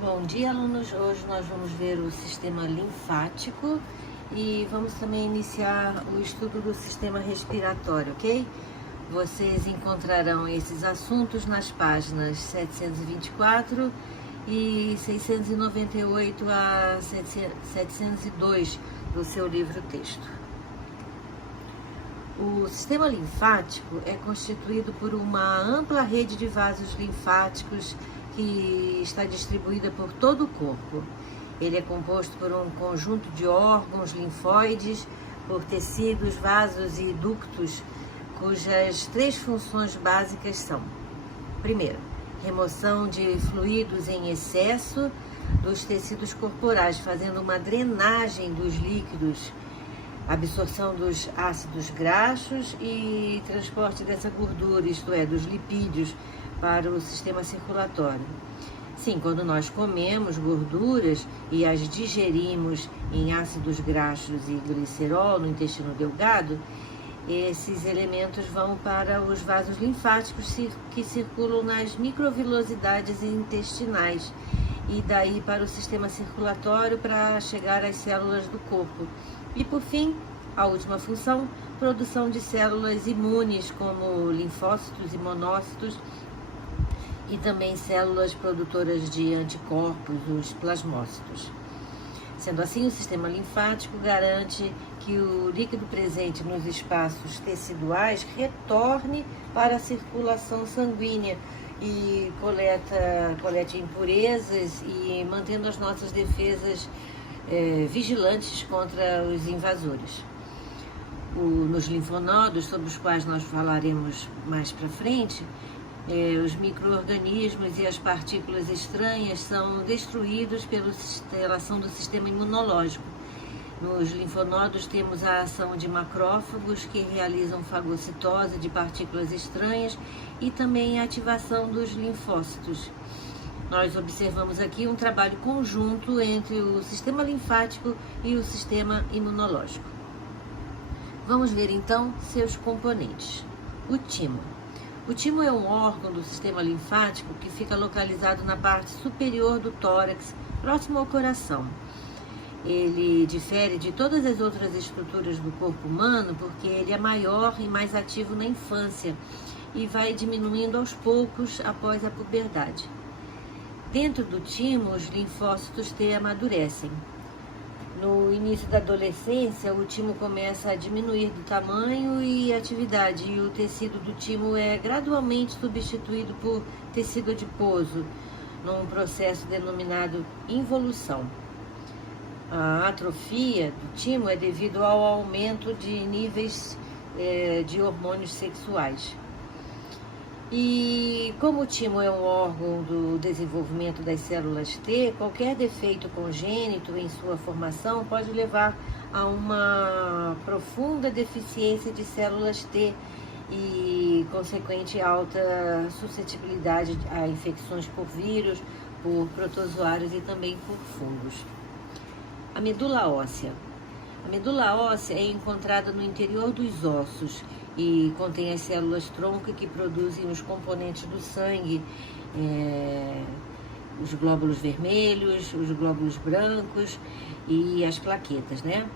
Bom dia, alunos. Hoje nós vamos ver o sistema linfático e vamos também iniciar o estudo do sistema respiratório, ok? Vocês encontrarão esses assuntos nas páginas 724 e 698 a 702 do seu livro-texto. O sistema linfático é constituído por uma ampla rede de vasos linfáticos que está distribuída por todo o corpo. Ele é composto por um conjunto de órgãos linfóides, por tecidos, vasos e ductos, cujas três funções básicas são: primeiro, remoção de fluidos em excesso dos tecidos corporais, fazendo uma drenagem dos líquidos, absorção dos ácidos graxos e transporte dessa gordura, isto é, dos lipídios, para o sistema circulatório. Sim, quando nós comemos gorduras e as digerimos em ácidos graxos e glicerol no intestino delgado, esses elementos vão para os vasos linfáticos que circulam nas microvilosidades intestinais e daí para o sistema circulatório para chegar às células do corpo. E por fim, a última função, produção de células imunes como linfócitos e monócitos e também células produtoras de anticorpos, os plasmócitos. Sendo assim, o sistema linfático garante que o líquido presente nos espaços teciduais retorne para a circulação sanguínea e colete impurezas e mantendo as nossas defesas vigilantes contra os invasores. Nos linfonodos, sobre os quais nós falaremos mais para frente, os micro-organismos e as partículas estranhas são destruídos pela ação do sistema imunológico. Nos linfonodos temos a ação de macrófagos que realizam fagocitose de partículas estranhas e também a ativação dos linfócitos. Nós observamos aqui um trabalho conjunto entre o sistema linfático e o sistema imunológico. Vamos ver então seus componentes. O timo. O timo é um órgão do sistema linfático que fica localizado na parte superior do tórax, próximo ao coração. Ele difere de todas as outras estruturas do corpo humano porque ele é maior e mais ativo na infância e vai diminuindo aos poucos após a puberdade. Dentro do timo, os linfócitos T amadurecem. No início da adolescência, o timo começa a diminuir do tamanho e atividade, e o tecido do timo é gradualmente substituído por tecido adiposo, num processo denominado involução. A atrofia do timo é devido ao aumento de níveis de hormônios sexuais. E como o timo é um órgão do desenvolvimento das células T, qualquer defeito congênito em sua formação pode levar a uma profunda deficiência de células T e consequente alta suscetibilidade a infecções por vírus, por protozoários e também por fungos. A medula óssea. A medula óssea é encontrada no interior dos ossos e contém as células-tronco que produzem os componentes do sangue, os glóbulos vermelhos, os glóbulos brancos e as plaquetas, né?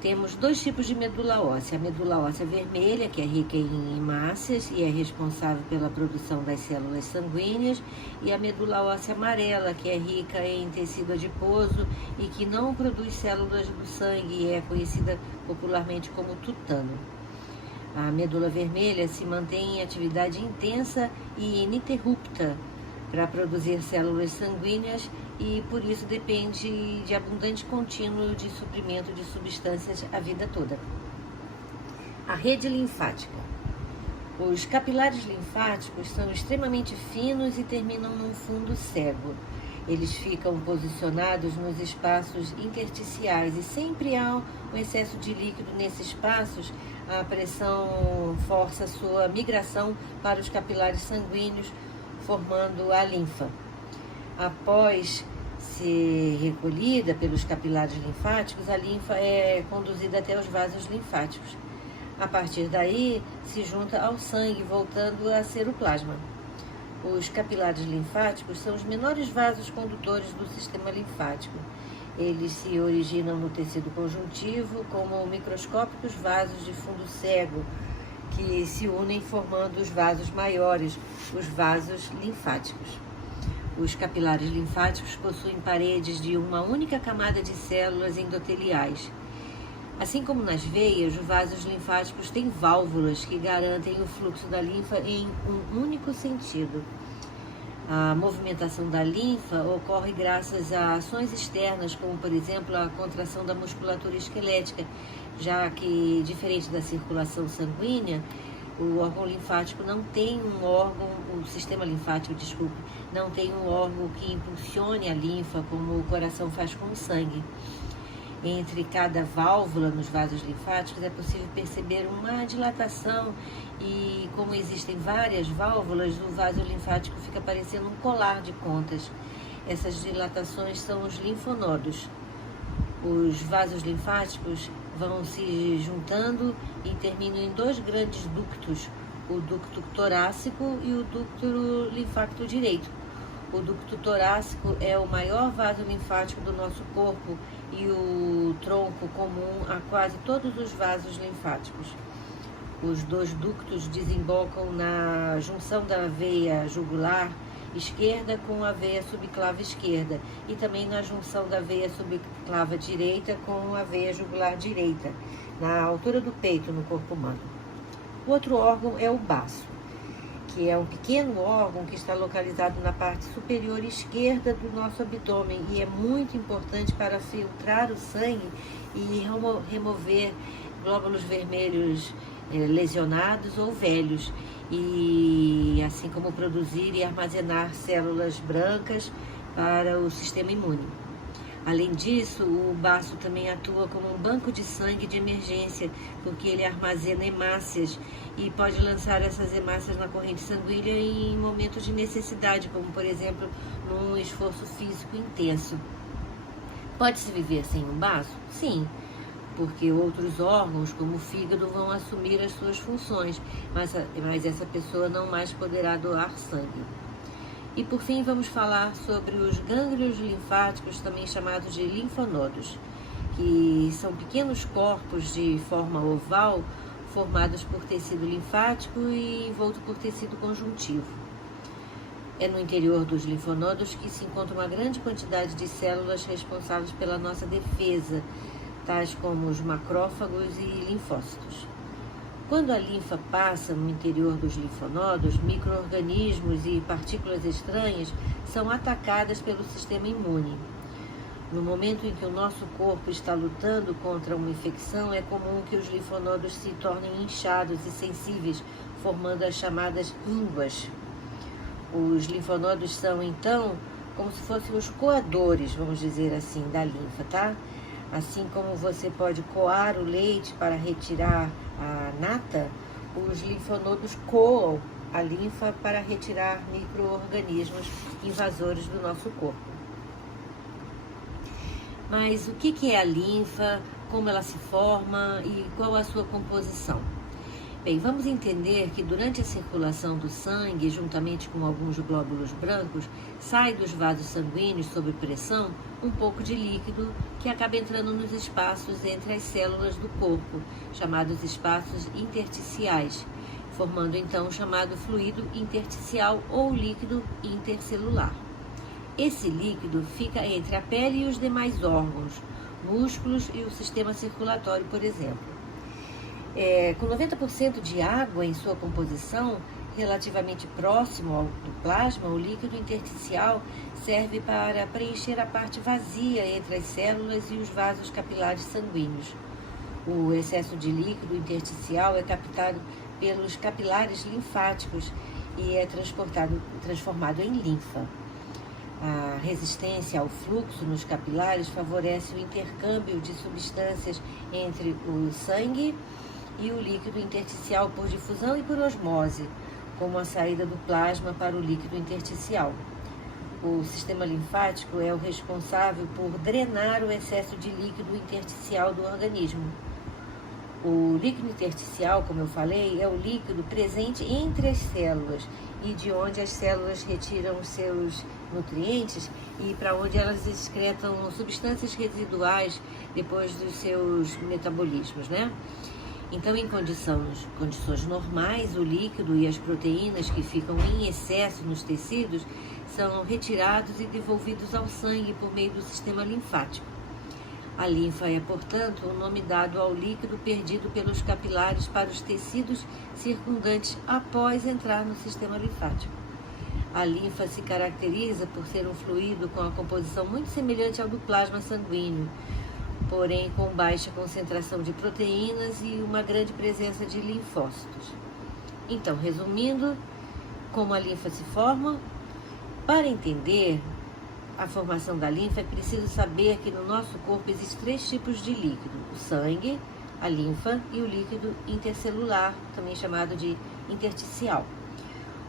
Temos dois tipos de medula óssea. A medula óssea vermelha, que é rica em hemácias e é responsável pela produção das células sanguíneas, e a medula óssea amarela, que é rica em tecido adiposo e que não produz células do sangue e é conhecida popularmente como tutano. A medula vermelha se mantém em atividade intensa e ininterrupta para produzir células sanguíneas e por isso depende de abundante contínuo de suprimento de substâncias a vida toda. A rede linfática. Os capilares linfáticos são extremamente finos e terminam num fundo cego. Eles ficam posicionados nos espaços intersticiais e sempre há um excesso de líquido nesses espaços. A pressão força sua migração para os capilares sanguíneos, formando a linfa. Após ser recolhida pelos capilares linfáticos, a linfa é conduzida até os vasos linfáticos. A partir daí, se junta ao sangue, voltando a ser o plasma. Os capilares linfáticos são os menores vasos condutores do sistema linfático. Eles se originam no tecido conjuntivo como microscópicos vasos de fundo cego, que se unem formando os vasos maiores, os vasos linfáticos. Os capilares linfáticos possuem paredes de uma única camada de células endoteliais. Assim como nas veias, os vasos linfáticos têm válvulas que garantem o fluxo da linfa em um único sentido. A movimentação da linfa ocorre graças a ações externas, como, por exemplo, a contração da musculatura esquelética, já que, diferente da circulação sanguínea, o órgão linfático não tem um órgão, o sistema linfático, desculpe, não tem um órgão que impulsione a linfa, como o coração faz com o sangue. Entre cada válvula nos vasos linfáticos é possível perceber uma dilatação e, como existem várias válvulas, o vaso linfático fica parecendo um colar de contas. Essas dilatações são os linfonodos. Os vasos linfáticos vão se juntando e terminam em dois grandes ductos, o ducto torácico e o ducto linfático direito. O ducto torácico é o maior vaso linfático do nosso corpo e o tronco comum a quase todos os vasos linfáticos. Os dois ductos desembocam na junção da veia jugular esquerda com a veia subclava esquerda e também na junção da veia subclava direita com a veia jugular direita, na altura do peito no corpo humano. O outro órgão é o baço, que é um pequeno órgão que está localizado na parte superior esquerda do nosso abdômen e é muito importante para filtrar o sangue e remover glóbulos vermelhos lesionados ou velhos, e assim como produzir e armazenar células brancas para o sistema imune. Além disso, o baço também atua como um banco de sangue de emergência, porque ele armazena hemácias e pode lançar essas hemácias na corrente sanguínea em momentos de necessidade, como por exemplo, num esforço físico intenso. Pode-se viver sem um baço? Sim, porque outros órgãos, como o fígado, vão assumir as suas funções, mas essa pessoa não mais poderá doar sangue. E por fim, vamos falar sobre os gânglios linfáticos, também chamados de linfonodos, que são pequenos corpos de forma oval, formados por tecido linfático e envolto por tecido conjuntivo. É no interior dos linfonodos que se encontra uma grande quantidade de células responsáveis pela nossa defesa, tais como os macrófagos e linfócitos. Quando a linfa passa no interior dos linfonodos, micro-organismos e partículas estranhas são atacadas pelo sistema imune. No momento em que o nosso corpo está lutando contra uma infecção, é comum que os linfonodos se tornem inchados e sensíveis, formando as chamadas ínguas. Os linfonodos são, então, como se fossem os coadores, vamos dizer assim, da linfa, tá? Assim como você pode coar o leite para retirar a nata, os linfonodos coam a linfa para retirar micro-organismos invasores do nosso corpo. Mas o que é a linfa, como ela se forma e qual a sua composição? Bem, vamos entender que durante a circulação do sangue, juntamente com alguns glóbulos brancos, sai dos vasos sanguíneos sob pressão um pouco de líquido que acaba entrando nos espaços entre as células do corpo, chamados espaços intersticiais, formando então o chamado fluido intersticial ou líquido intercelular. Esse líquido fica entre a pele e os demais órgãos, músculos e o sistema circulatório, por exemplo. Com 90% de água em sua composição, relativamente próximo do plasma, o líquido intersticial serve para preencher a parte vazia entre as células e os vasos capilares sanguíneos. O excesso de líquido intersticial é captado pelos capilares linfáticos e é transformado em linfa. A resistência ao fluxo nos capilares favorece o intercâmbio de substâncias entre o sangue e o líquido intersticial por difusão e por osmose, como a saída do plasma para o líquido intersticial. O sistema linfático é o responsável por drenar o excesso de líquido intersticial do organismo. O líquido intersticial, como eu falei, é o líquido presente entre as células e de onde as células retiram os seus nutrientes e para onde elas excretam substâncias residuais depois dos seus metabolismos, né? Então, em condições normais, o líquido e as proteínas que ficam em excesso nos tecidos são retirados e devolvidos ao sangue por meio do sistema linfático. A linfa é, portanto, o nome dado ao líquido perdido pelos capilares para os tecidos circundantes após entrar no sistema linfático. A linfa se caracteriza por ser um fluido com a composição muito semelhante ao do plasma sanguíneo, porém com baixa concentração de proteínas e uma grande presença de linfócitos. Então, resumindo, como a linfa se forma, para entender a formação da linfa é preciso saber que no nosso corpo existem 3 tipos de líquido: o sangue, a linfa e o líquido intercelular, também chamado de intersticial.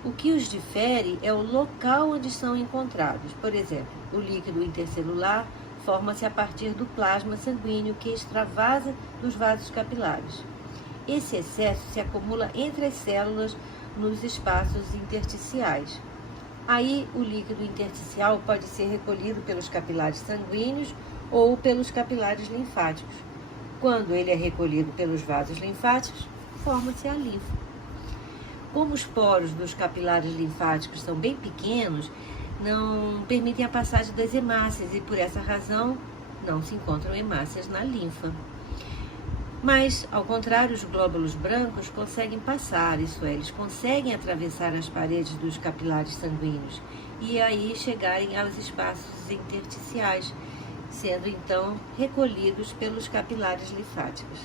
O que os difere é o local onde são encontrados. Por exemplo, o líquido intercelular forma-se a partir do plasma sanguíneo que extravasa dos vasos capilares. Esse excesso se acumula entre as células nos espaços intersticiais. Aí, o líquido intersticial pode ser recolhido pelos capilares sanguíneos ou pelos capilares linfáticos. Quando ele é recolhido pelos vasos linfáticos, forma-se a linfa. Como os poros dos capilares linfáticos são bem pequenos, não permitem a passagem das hemácias e, por essa razão, não se encontram hemácias na linfa. Mas, ao contrário, os glóbulos brancos conseguem passar, isso é, eles conseguem atravessar as paredes dos capilares sanguíneos e aí chegarem aos espaços intersticiais, sendo então recolhidos pelos capilares linfáticos.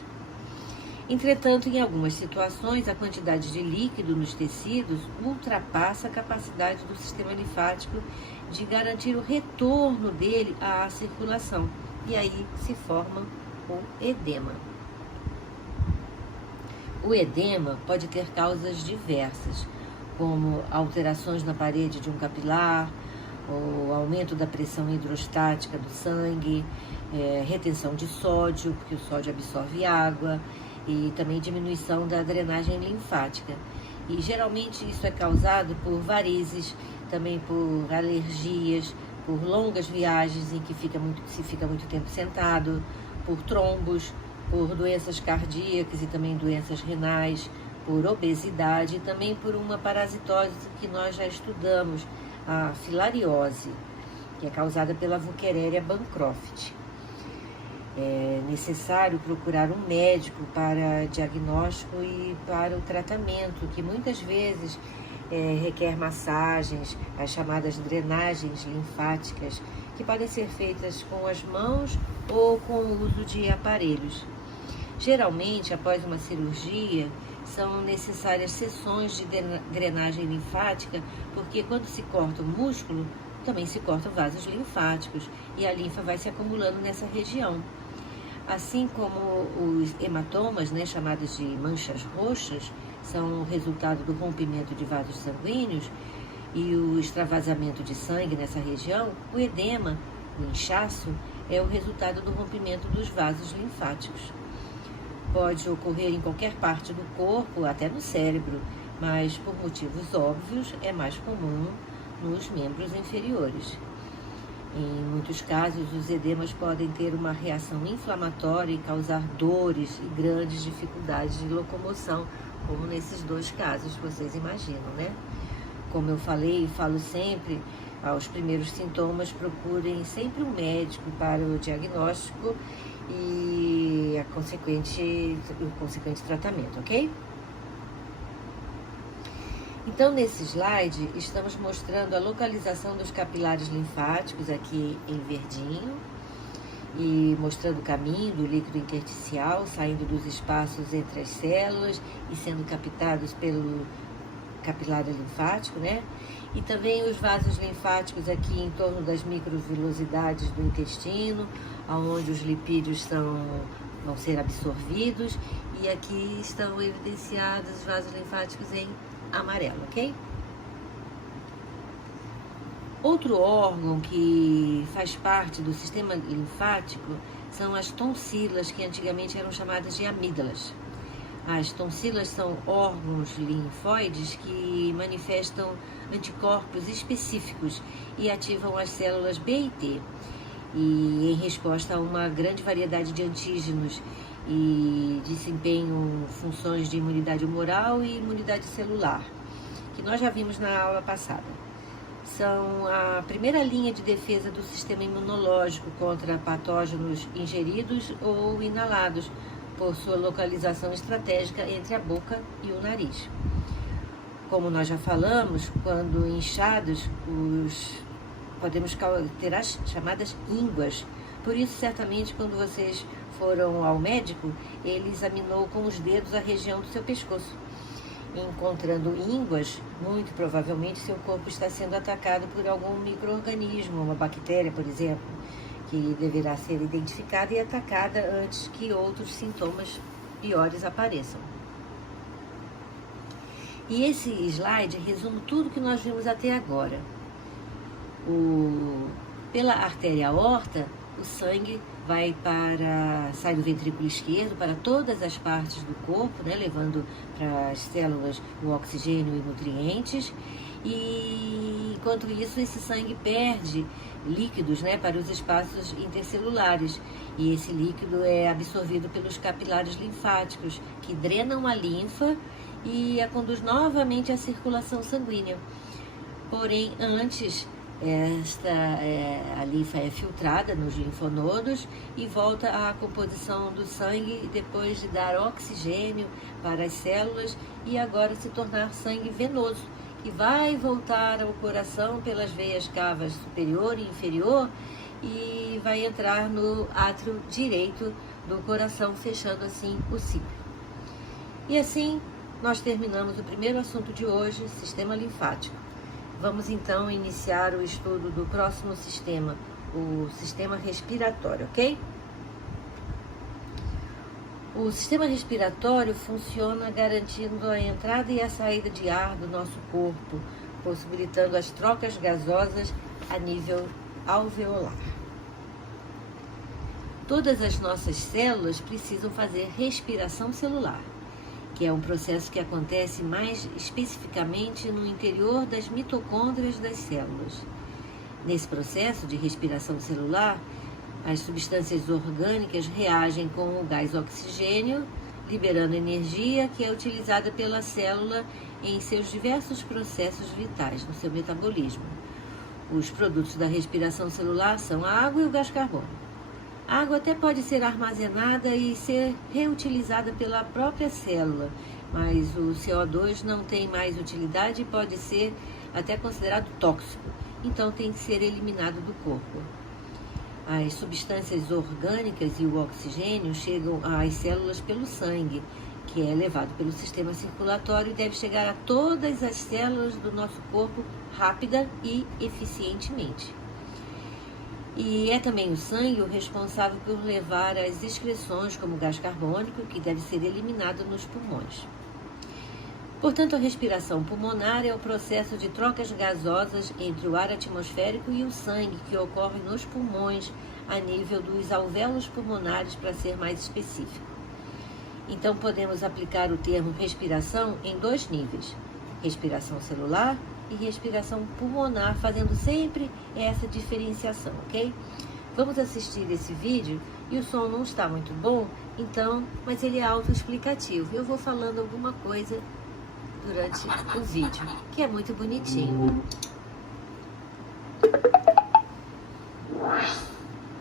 Entretanto, em algumas situações, a quantidade de líquido nos tecidos ultrapassa a capacidade do sistema linfático de garantir o retorno dele à circulação, e aí se forma o edema. O edema pode ter causas diversas, como alterações na parede de um capilar, o aumento da pressão hidrostática do sangue, retenção de sódio, porque o sódio absorve água, e também diminuição da drenagem linfática. E geralmente isso é causado por varizes, também por alergias, por longas viagens em que se fica muito tempo sentado, por trombos, por doenças cardíacas e também doenças renais, por obesidade e também por uma parasitose que nós já estudamos, a filariose, que é causada pela Wuchereria bancroft. É necessário procurar um médico para diagnóstico e para o tratamento, que muitas vezes requer massagens, as chamadas drenagens linfáticas, que podem ser feitas com as mãos ou com o uso de aparelhos. Geralmente, após uma cirurgia, são necessárias sessões de drenagem linfática, porque quando se corta o músculo, também se cortam vasos linfáticos e a linfa vai se acumulando nessa região. Assim como os hematomas, chamados de manchas roxas, são o resultado do rompimento de vasos sanguíneos e o extravasamento de sangue nessa região, o edema, o inchaço, é o resultado do rompimento dos vasos linfáticos. Pode ocorrer em qualquer parte do corpo, até no cérebro, mas por motivos óbvios é mais comum nos membros inferiores. Em muitos casos, os edemas podem ter uma reação inflamatória e causar dores e grandes dificuldades de locomoção, como nesses 2 casos, vocês imaginam, né? Como eu falei e falo sempre, aos primeiros sintomas, procurem sempre um médico para o diagnóstico e o consequente tratamento, ok? Então, nesse slide, estamos mostrando a localização dos capilares linfáticos aqui em verdinho e mostrando o caminho do líquido intersticial saindo dos espaços entre as células e sendo captados pelo capilar linfático, né? E também os vasos linfáticos aqui em torno das microvilosidades do intestino, onde os lipídios vão ser absorvidos, e aqui estão evidenciados os vasos linfáticos em amarelo, ok? Outro órgão que faz parte do sistema linfático são as tonsilas, que antigamente eram chamadas de amígdalas. As tonsilas são órgãos linfóides que manifestam anticorpos específicos e ativam as células B e T, e em resposta a uma grande variedade de antígenos, e desempenham funções de imunidade humoral e imunidade celular, que nós já vimos na aula passada. São a primeira linha de defesa do sistema imunológico contra patógenos ingeridos ou inalados, por sua localização estratégica entre a boca e o nariz. Como nós já falamos, quando inchados, podemos ter as chamadas ínguas. Por isso, certamente, quando vocês foram ao médico, ele examinou com os dedos a região do seu pescoço. Encontrando ínguas, muito provavelmente seu corpo está sendo atacado por algum micro-organismo, uma bactéria, por exemplo, que deverá ser identificada e atacada antes que outros sintomas piores apareçam. E esse slide resume tudo que nós vimos até agora. Pela artéria aorta, o sangue sai do ventrículo esquerdo para todas as partes do corpo, né, levando para as células o oxigênio e nutrientes. E enquanto isso, esse sangue perde líquidos, né, para os espaços intercelulares, e esse líquido é absorvido pelos capilares linfáticos, que drenam a linfa e a conduz novamente à circulação sanguínea. Porém, antes, a linfa é filtrada nos linfonodos e volta à composição do sangue depois de dar oxigênio para as células e agora se tornar sangue venoso, que vai voltar ao coração pelas veias cavas superior e inferior e vai entrar no átrio direito do coração, fechando assim o ciclo. E assim nós terminamos o primeiro assunto de hoje, sistema linfático. Vamos então iniciar o estudo do próximo sistema, o sistema respiratório, ok? O sistema respiratório funciona garantindo a entrada e a saída de ar do nosso corpo, possibilitando as trocas gasosas a nível alveolar. Todas as nossas células precisam fazer respiração celular, que é um processo que acontece mais especificamente no interior das mitocôndrias das células. Nesse processo de respiração celular, as substâncias orgânicas reagem com o gás oxigênio, liberando energia que é utilizada pela célula em seus diversos processos vitais, no seu metabolismo. Os produtos da respiração celular são a água e o gás carbônico. A água até pode ser armazenada e ser reutilizada pela própria célula, mas o CO2 não tem mais utilidade e pode ser até considerado tóxico, então tem que ser eliminado do corpo. As substâncias orgânicas e o oxigênio chegam às células pelo sangue, que é levado pelo sistema circulatório e deve chegar a todas as células do nosso corpo rápida e eficientemente. E é também o sangue o responsável por levar as excreções, como o gás carbônico, que deve ser eliminado nos pulmões. Portanto, a respiração pulmonar é o processo de trocas gasosas entre o ar atmosférico e o sangue que ocorre nos pulmões, a nível dos alvéolos pulmonares, para ser mais específico. Então, podemos aplicar o termo respiração em dois níveis: respiração celular e respiração pulmonar, fazendo sempre essa diferenciação, ok? Vamos assistir esse vídeo e o som não está muito bom, então, mas ele é autoexplicativo. Eu vou falando alguma coisa durante o vídeo, que é muito bonitinho.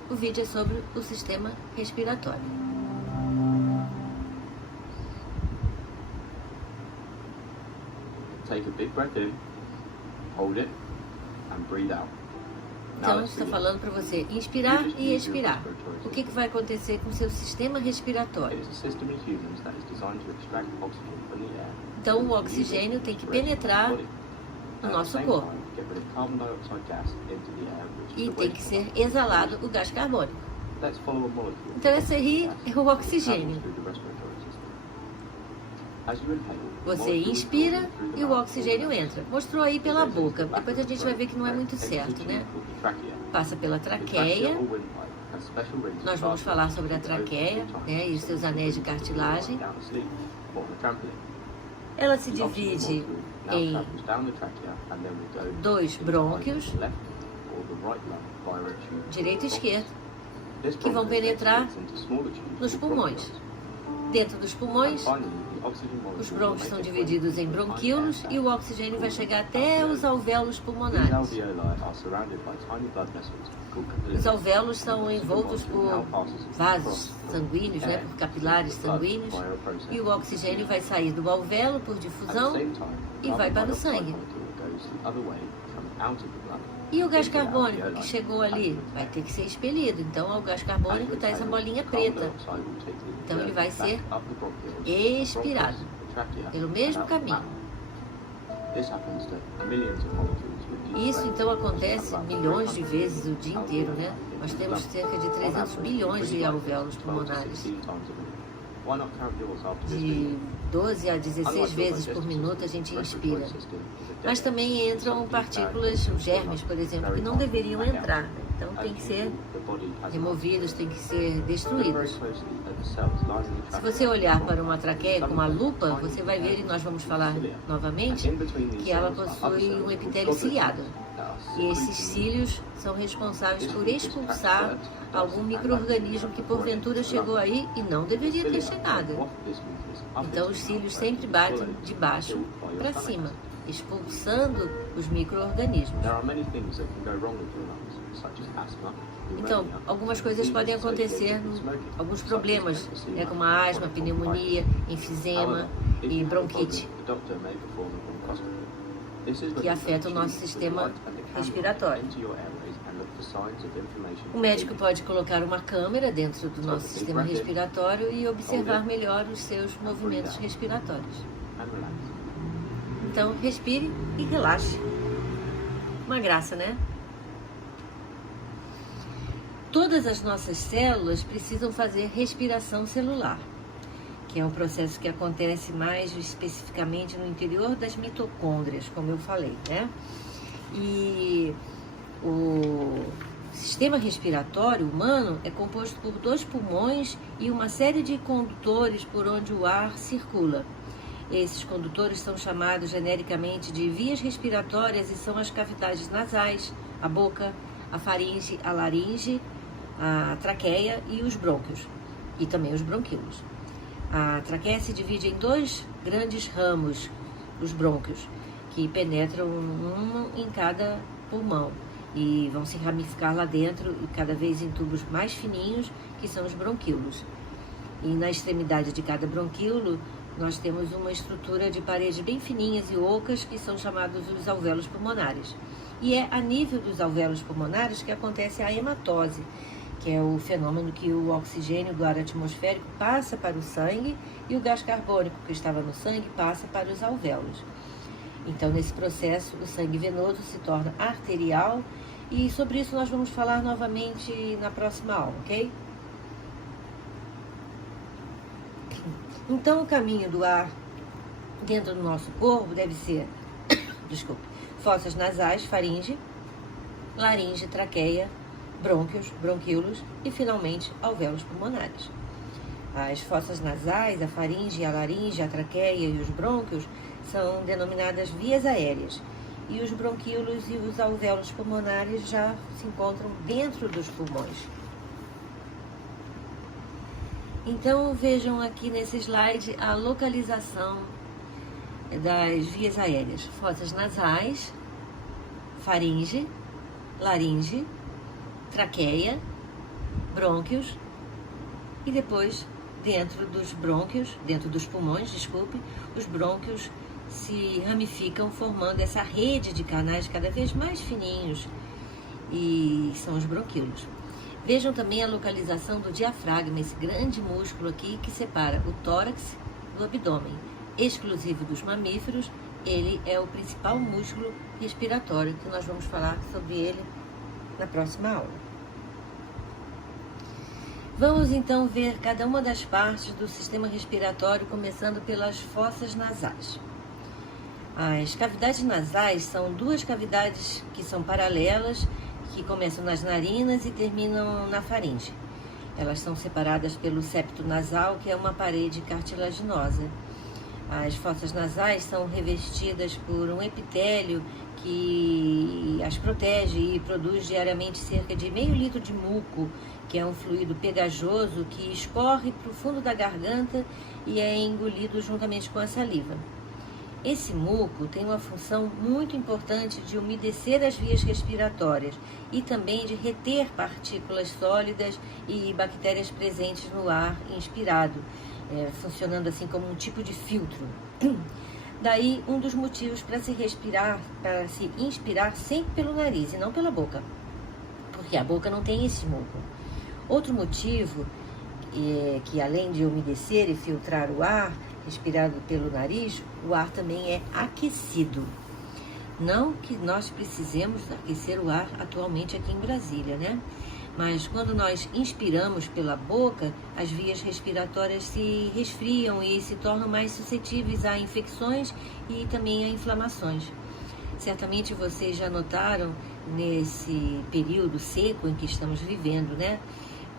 O vídeo é sobre o sistema respiratório. Take a big breath in, hold it, and breathe out. Então, está falando para você inspirar e expirar. O que vai acontecer com o seu sistema respiratório? Então, o oxigênio tem que penetrar no nosso corpo e tem que ser exalado o gás carbônico. Então, esse aí é o oxigênio. Você inspira e o oxigênio entra. Mostrou aí pela boca. Depois a gente vai ver que não é muito certo, né? Passa pela traqueia. Nós vamos falar sobre a traqueia, né, e os seus anéis de cartilagem. form a trampoline. Ela se The oxygen divide molecule now em travels down the trachea and then will go dois into brônquios, either the left or the right lung via a tube direito e called esquerdo, This que vão bronchiole penetrar extends into smaller tubes nos called pulmões. bronchioles. Dentro dos And pulmões, finally, the oxygen molecule os will brônquios make são its way divididos em into a tiny bronquíolos air e o sac oxigênio vai called chegar até os alveoli. alvéolos These pulmonares. alveoli are surrounded by tiny blood vessels called Os capillaries. alvéolos são envoltos por vasos sanguíneos, né, por capilares sanguíneos, e o oxigênio vai sair do alvéolo por difusão e vai para o sangue. E o gás carbônico que chegou ali vai ter que ser expelido. Então o gás carbônico está essa bolinha preta. Então ele vai ser expirado pelo mesmo caminho. Isso então acontece milhões de vezes o dia inteiro, né? Nós temos cerca de 300 bilhões de alvéolos pulmonares. De 12 a 16 vezes por minuto a gente inspira. Mas também entram partículas, germes, por exemplo, que não deveriam entrar, né? Então tem que ser removidos, tem que ser destruídos. Se você olhar para uma traqueia com uma lupa, você vai ver, e nós vamos falar novamente, que ela possui um epitélio ciliado. E esses cílios são responsáveis por expulsar algum micro-organismo que porventura chegou aí e não deveria ter chegado. Então os cílios sempre batem de baixo para cima, expulsando os micro-organismos. Então, algumas coisas podem acontecer, alguns problemas, né, como a asma, pneumonia, enfisema e bronquite, que afetam o nosso sistema respiratório. O médico pode colocar uma câmera dentro do nosso sistema respiratório e observar melhor os seus movimentos respiratórios. Então, respire e relaxe. Uma graça, né? Todas as nossas células precisam fazer respiração celular, que é um processo que acontece mais especificamente no interior das mitocôndrias, como eu falei, né? E o sistema respiratório humano é composto por 2 pulmões e uma série de condutores por onde o ar circula. Esses condutores são chamados genericamente de vias respiratórias e são as cavidades nasais, a boca, a faringe, a laringe, a traqueia e os brônquios, e também os bronquíolos. A traqueia se divide em 2 grandes ramos, os brônquios, que penetram um em cada pulmão e vão se ramificar lá dentro, e cada vez em tubos mais fininhos, que são os bronquíolos. E na extremidade de cada bronquíolo, nós temos uma estrutura de paredes bem fininhas e ocas, que são chamados os alvéolos pulmonares. E é a nível dos alvéolos pulmonares que acontece a hematose, que é o fenômeno que o oxigênio do ar atmosférico passa para o sangue e o gás carbônico que estava no sangue passa para os alvéolos. Então, nesse processo, o sangue venoso se torna arterial, e sobre isso nós vamos falar novamente na próxima aula, ok? Então, o caminho do ar dentro do nosso corpo deve ser, fossas nasais, faringe, laringe, traqueia, brônquios, bronquíolos e, finalmente, alvéolos pulmonares. As fossas nasais, a faringe, a laringe, a traqueia e os brônquios são denominadas vias aéreas, e os bronquíolos e os alvéolos pulmonares já se encontram dentro dos pulmões. Então, vejam aqui nesse slide a localização das vias aéreas: fossas nasais, faringe, laringe, traqueia, brônquios, e depois dentro dos brônquios, dentro dos pulmões, os brônquios se ramificam formando essa rede de canais cada vez mais fininhos, e são os bronquíolos. Vejam também a localização do diafragma, esse grande músculo aqui que separa o tórax do abdômen. Exclusivo dos mamíferos, ele é o principal músculo respiratório, que nós vamos falar sobre ele na próxima aula. Vamos então ver cada uma das partes do sistema respiratório, começando pelas fossas nasais. As cavidades nasais são 2 cavidades que são paralelas, que começam nas narinas e terminam na faringe. Elas são separadas pelo septo nasal, que é uma parede cartilaginosa. As fossas nasais são revestidas por um epitélio que as protege e produz diariamente cerca de meio litro de muco, que é um fluido pegajoso que escorre para o fundo da garganta e é engolido juntamente com a saliva. Esse muco tem uma função muito importante de umedecer as vias respiratórias e também de reter partículas sólidas e bactérias presentes no ar inspirado, funcionando assim como um tipo de filtro. Daí um dos motivos para se inspirar sempre pelo nariz e não pela boca, porque a boca não tem esse muco. Outro motivo é que, além de umedecer e filtrar o ar respirado pelo nariz, o ar também é aquecido. Não que nós precisemos aquecer o ar atualmente aqui em Brasília, né? Mas quando nós inspiramos pela boca, as vias respiratórias se resfriam e se tornam mais suscetíveis a infecções e também a inflamações. Certamente vocês já notaram nesse período seco em que estamos vivendo, né?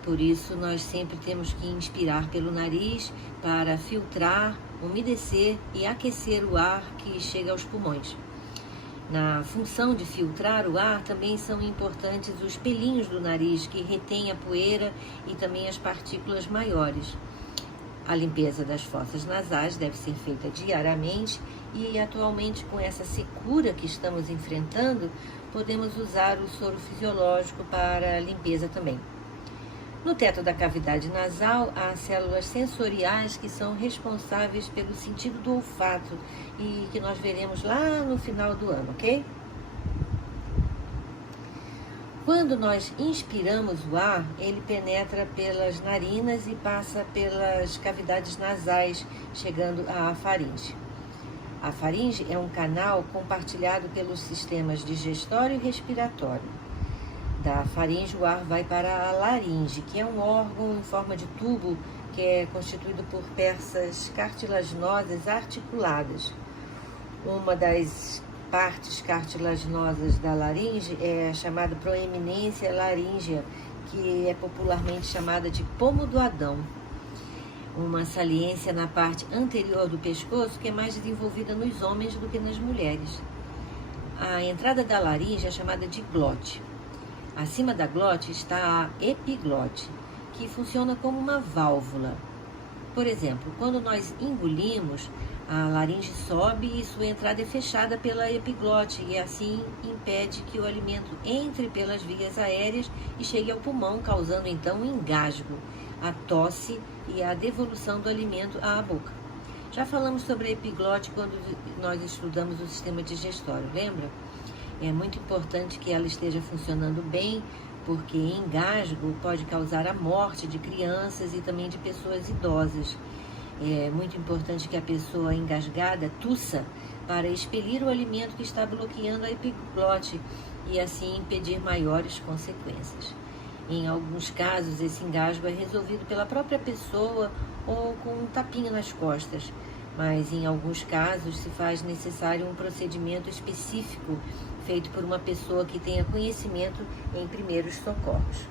Por isso nós sempre temos que inspirar pelo nariz para filtrar, umedecer e aquecer o ar que chega aos pulmões. Na função de filtrar o ar também são importantes os pelinhos do nariz, que retêm a poeira e também as partículas maiores. A limpeza das fossas nasais deve ser feita diariamente e atualmente, com essa secura que estamos enfrentando, podemos usar o soro fisiológico para a limpeza também. No teto da cavidade nasal, há células sensoriais que são responsáveis pelo sentido do olfato e que nós veremos lá no final do ano, ok? Quando nós inspiramos o ar, ele penetra pelas narinas e passa pelas cavidades nasais, chegando à faringe. A faringe é um canal compartilhado pelos sistemas digestório e respiratório. Da faringe, o ar vai para a laringe, que é um órgão em forma de tubo que é constituído por peças cartilaginosas articuladas. Uma das partes cartilaginosas da laringe é chamada proeminência laríngea, que é popularmente chamada de pomo do Adão. Uma saliência na parte anterior do pescoço que é mais desenvolvida nos homens do que nas mulheres. A entrada da laringe é chamada de glote. Acima da glote está a epiglote, que funciona como uma válvula. Por exemplo, quando nós engolimos, a laringe sobe e sua entrada é fechada pela epiglote e assim impede que o alimento entre pelas vias aéreas e chegue ao pulmão, causando então um engasgo, a tosse e a devolução do alimento à boca. Já falamos sobre a epiglote quando nós estudamos o sistema digestório, lembra? É muito importante que ela esteja funcionando bem, porque engasgo pode causar a morte de crianças e também de pessoas idosas. É muito importante que a pessoa engasgada tussa para expelir o alimento que está bloqueando a epiglote e assim impedir maiores consequências. Em alguns casos, esse engasgo é resolvido pela própria pessoa ou com um tapinha nas costas, mas em alguns casos se faz necessário um procedimento específico feito por uma pessoa que tenha conhecimento em primeiros socorros.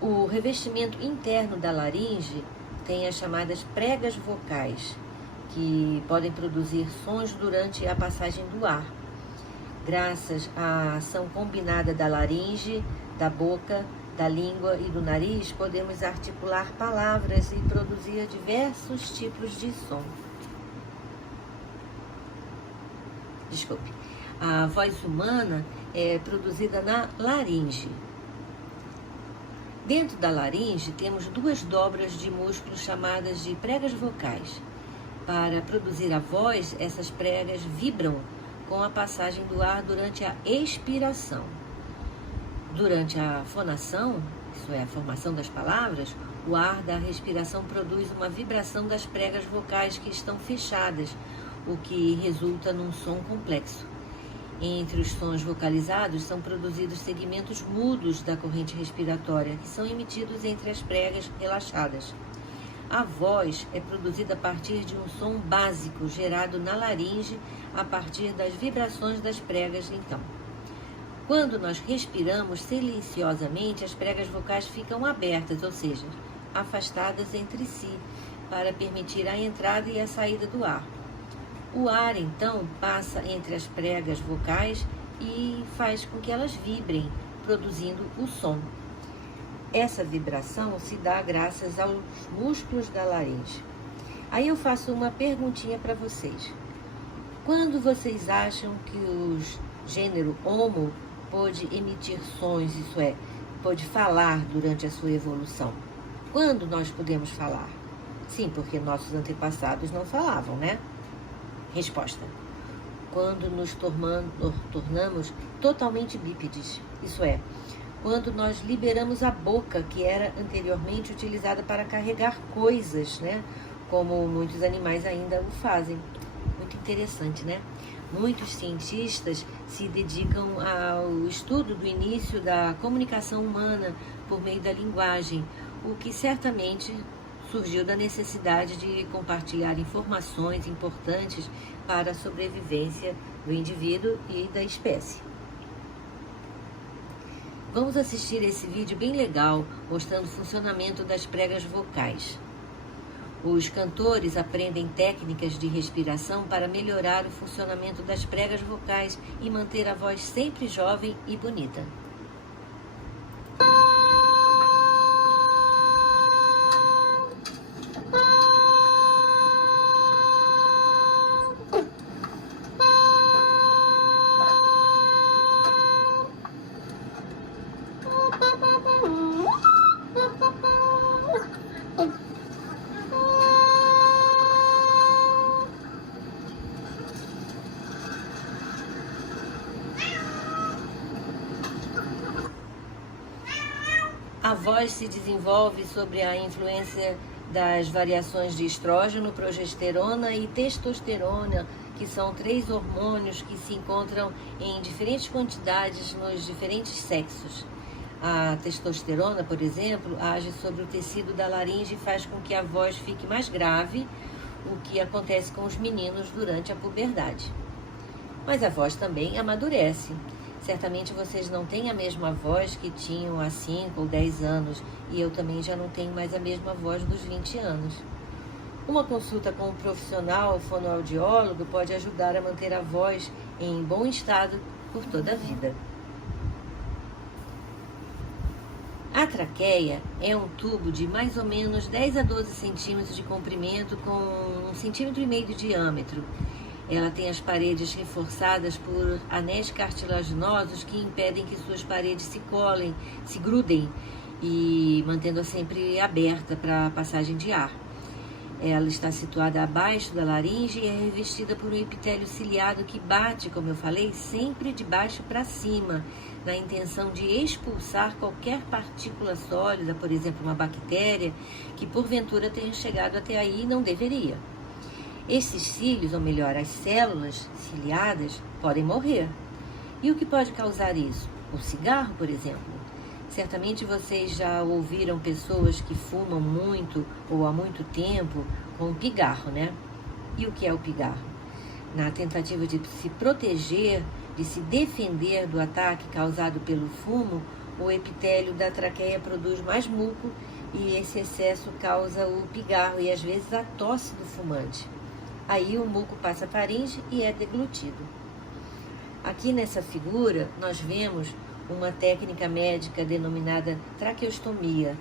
O revestimento interno da laringe tem as chamadas pregas vocais, que podem produzir sons durante a passagem do ar. Graças à ação combinada da laringe, da boca, da língua e do nariz, podemos articular palavras e produzir diversos tipos de som. A voz humana é produzida na laringe. Dentro da laringe temos duas dobras de músculos chamadas de pregas vocais. Para produzir a voz, essas pregas vibram com a passagem do ar durante a expiração. Durante a fonação, isso é, a formação das palavras, o ar da respiração produz uma vibração das pregas vocais que estão fechadas, o que resulta num som complexo. Entre os sons vocalizados são produzidos segmentos mudos da corrente respiratória, que são emitidos entre as pregas relaxadas. A voz é produzida a partir de um som básico gerado na laringe a partir das vibrações das pregas, então. Quando nós respiramos silenciosamente, as pregas vocais ficam abertas, ou seja, afastadas entre si, para permitir a entrada e a saída do ar. O ar, então, passa entre as pregas vocais e faz com que elas vibrem, produzindo o som. Essa vibração se dá graças aos músculos da laringe. Aí eu faço uma perguntinha para vocês. Quando vocês acham que o gênero Homo pôde emitir sons, isso é, pôde falar durante a sua evolução? Quando nós podemos falar? Sim, porque nossos antepassados não falavam, né? Resposta: quando nos tornamos totalmente bípedes, isso é, quando nós liberamos a boca, que era anteriormente utilizada para carregar coisas, né? Como muitos animais ainda o fazem. Muito interessante, né? Muitos cientistas se dedicam ao estudo do início da comunicação humana por meio da linguagem, o que certamente surgiu da necessidade de compartilhar informações importantes para a sobrevivência do indivíduo e da espécie. Vamos assistir esse vídeo bem legal, mostrando o funcionamento das pregas vocais. Os cantores aprendem técnicas de respiração para melhorar o funcionamento das pregas vocais e manter a voz sempre jovem e bonita. A voz se desenvolve sob a influência das variações de estrógeno, progesterona e testosterona, que são 3 hormônios que se encontram em diferentes quantidades nos diferentes sexos. A testosterona, por exemplo, age sobre o tecido da laringe e faz com que a voz fique mais grave, o que acontece com os meninos durante a puberdade. Mas a voz também amadurece. Certamente vocês não têm a mesma voz que tinham há 5 ou 10 anos, e eu também já não tenho mais a mesma voz dos 20 anos. Uma consulta com um profissional fonoaudiólogo pode ajudar a manter a voz em bom estado por toda a vida. A traqueia é um tubo de mais ou menos 10 a 12 centímetros de comprimento com 1,5 cm de diâmetro. Ela tem as paredes reforçadas por anéis cartilaginosos que impedem que suas paredes se colem, se grudem, e mantendo-a sempre aberta para a passagem de ar. Ela está situada abaixo da laringe e é revestida por um epitélio ciliado que bate, como eu falei, sempre de baixo para cima, na intenção de expulsar qualquer partícula sólida, por exemplo, uma bactéria, que porventura tenha chegado até aí e não deveria. Esses cílios, ou melhor, as células ciliadas, podem morrer. E o que pode causar isso? O cigarro, por exemplo. Certamente vocês já ouviram pessoas que fumam muito ou há muito tempo com pigarro, né? E o que é o pigarro? Na tentativa de se proteger, de se defender do ataque causado pelo fumo, o epitélio da traqueia produz mais muco e esse excesso causa o pigarro e às vezes a tosse do fumante. Aí o muco passa a faringe e é deglutido. Aqui nessa figura nós vemos uma técnica médica denominada traqueostomia.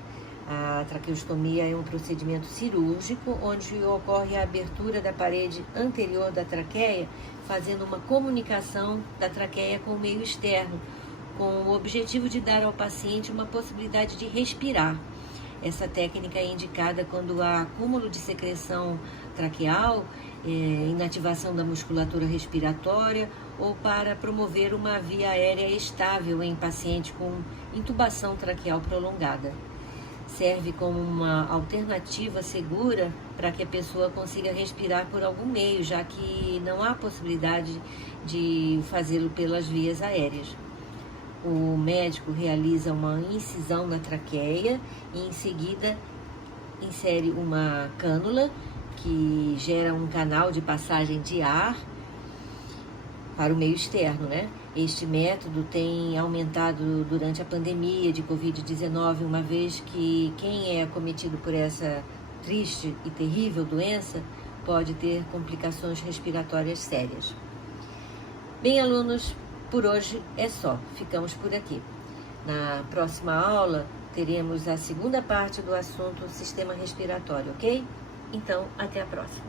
A traqueostomia é um procedimento cirúrgico onde ocorre a abertura da parede anterior da traqueia, fazendo uma comunicação da traqueia com o meio externo, com o objetivo de dar ao paciente uma possibilidade de respirar. Essa técnica é indicada quando há acúmulo de secreção traqueal, inativação da musculatura respiratória ou para promover uma via aérea estável em paciente com intubação traqueal prolongada. Serve como uma alternativa segura para que a pessoa consiga respirar por algum meio, já que não há possibilidade de fazê-lo pelas vias aéreas. O médico realiza uma incisão na traqueia e em seguida insere uma cânula que gera um canal de passagem de ar para o meio externo, né? Este método tem aumentado durante a pandemia de Covid-19, uma vez que quem é acometido por essa triste e terrível doença pode ter complicações respiratórias sérias. Bem, alunos, por hoje é só. Ficamos por aqui. Na próxima aula, teremos a segunda parte do assunto sistema respiratório, ok? Então, até a próxima.